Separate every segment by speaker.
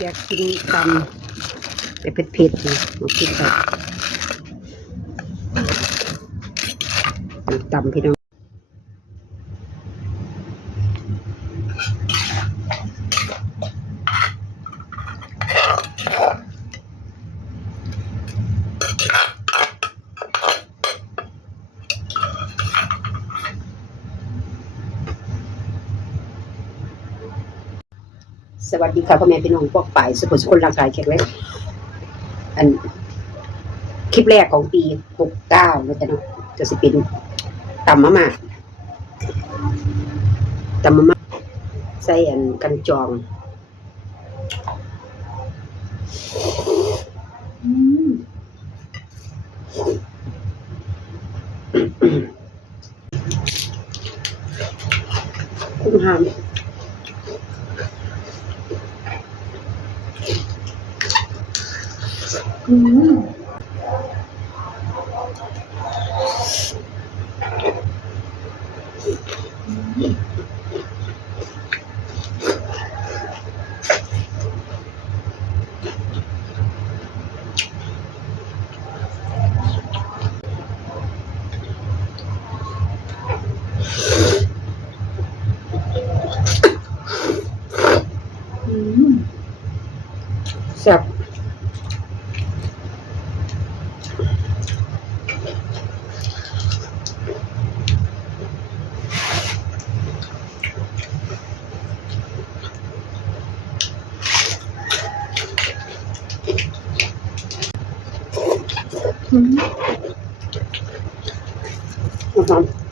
Speaker 1: อยากกินตำแต่เผ็ดๆนี่มากินแบบตำพี่น้อง สวัสดีค่ะพ่อแม่พี่น้องพวกฝ่ายสุขสุขร่างกายแข็งแรงอันคลิปแรกของปีหกเก้าแล้วจะเนาะจะสิเป็นตำมะม่าตำมะม่าใส่อันกันจองอืมกุ้งหาม Sẹp. Mm-hmm. Uh-huh.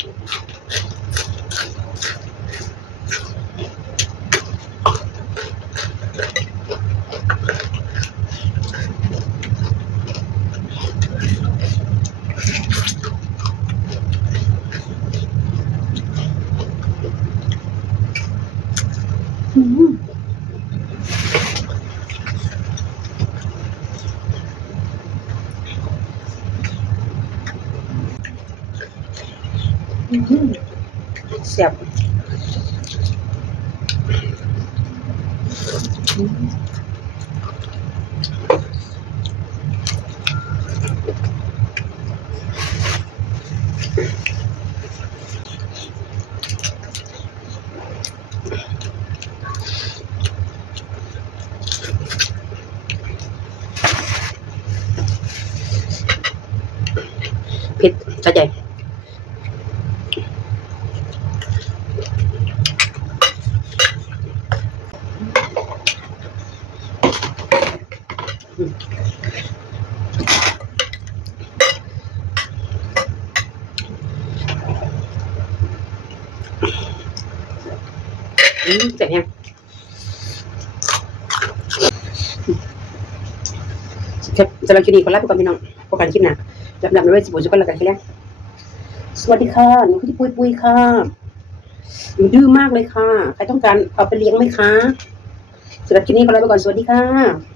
Speaker 1: อืมแซ่บอืมเผ็ดเข้าใ อืมเสร็จยังครับสำหรับคลิปนี้ขอลาไปก่อนพี่น้องพบกันคลิปหน้าลำลำด้วยสิบุญสุขกันแล้วกันแค่นี้สวัสดีค่ะหนูคือปุยปุยค่ะหนูดื้อมากเลยค่ะ ใครต้องการเอาไปเลี้ยงไหมคะสำหรับคลิปนี้ขอลาไปก่อน สวัสดีค่ะ